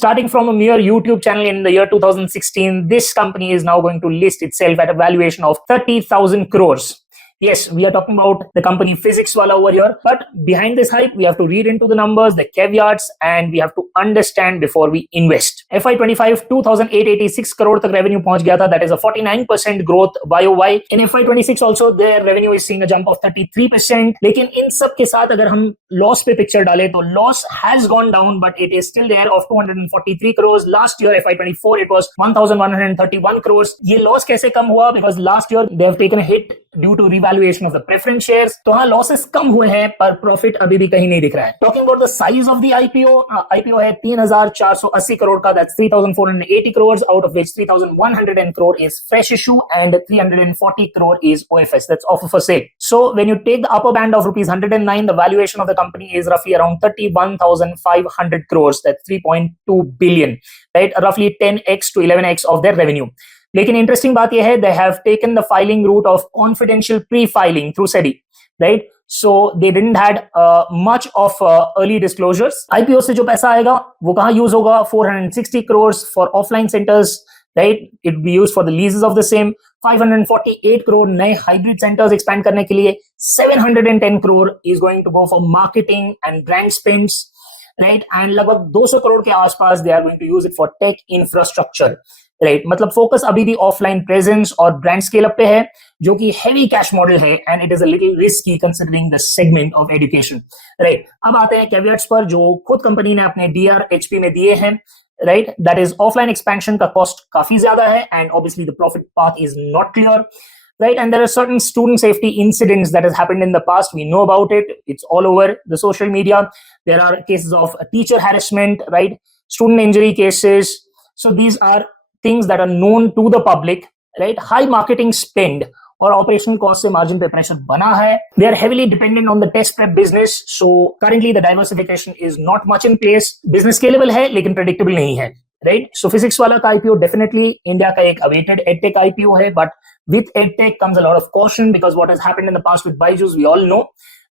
Starting from a mere YouTube channel in the year 2016, this company is now going to list itself at a valuation of 30,000 crores. Yes, we are talking about the company PhysicsWallah over here, but behind this hype, we have to read into the numbers, the caveats, and we have to understand before we invest. FY25 2,886 crore तक revenue पहुंच गया था. That is a 49% growth YOY. In FY26 also their revenue is seeing a jump of 33%. लेकिन इन सब के साथ अगर हम loss पे picture डालें तो loss has gone down, but it is still there of 243 crores. Last year FY24 it was 1,131 crores. ये loss कैसे कम हुआ? Because last year they have taken a hit due to revaluation of the preference shares. तो हाँ losses कम हुए हैं पर profit अभी भी कहीं नहीं दिख रहा है. Talking about the size of the IPO, IPO है 3,480 करोड़ का. That's 3,480 crores, out of which 3,100 crore is fresh issue and 340 crore is OFS. That's offer for sale. So when you take the upper band of rupees 109, the valuation of the company is roughly around 31,500 crores. That's 3.2 billion, right? Roughly 10x to 11x of their revenue. लेकिन interesting बात यह है they have taken the filing route of confidential pre-filing through SEBI, right? So they didn't had much of early disclosures. IPO से जो पैसा आएगा वो कहाँ यूज होगा? 460 crores for offline centers, right? It will be used for the leases of the same. 548 crore नए hybrid centers expand करने के लिए. 710 crore is going to go for marketing and brand spends, right? And लगभग 200 crore के आसपास they are going to use it for tech infrastructure. Right मतलब focus अभी भी ऑफलाइन प्रेजेंस और ब्रांड स्केल अप पे है जो कि हेवी कैश मॉडल है and it is a little risky considering the segment of education. Right अब आते हैं कैवियट्स पर जो खुद कंपनी ने अपने DRHP में दिए हैं. Right that is offline expansion का कॉस्ट काफी ज्यादा है and obviously the profit path is not clear. Right, and there are certain student safety incidents that has happened in the past. We know about it. It's all over the social media. There are cases of teacher harassment, right? Student injury cases. So these are things that are known to the public, right? High marketing spend और operational cost से margin पे pressure बना है. They are heavily dependent on the test prep business. So currently the diversification is not much in place. Business scalable है लेकिन predictable नहीं है. Right? So PhysicsWallah का IPO definitely India का एक awaited EdTech IPO है, but with EdTech comes a lot of caution because what has happened in the past with Byju's we all know,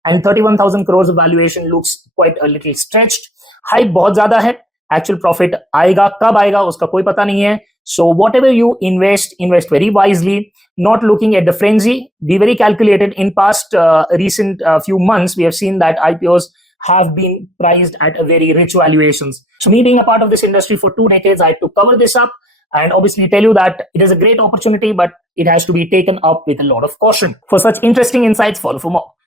and 31,000 crores of valuation looks quite a little stretched. Hype बहुत ज्यादा है. Actual profit आएगा कब आएगा उसका कोई पता नहीं है. So whatever you invest very wisely, not looking at the frenzy, be very calculated. In past recent few months, we have seen that IPOs have been priced at a very rich valuations. So me being a part of this industry for 2 decades, I had to cover this up and obviously tell you that it is a great opportunity, but it has to be taken up with a lot of caution. For such interesting insights, follow for more.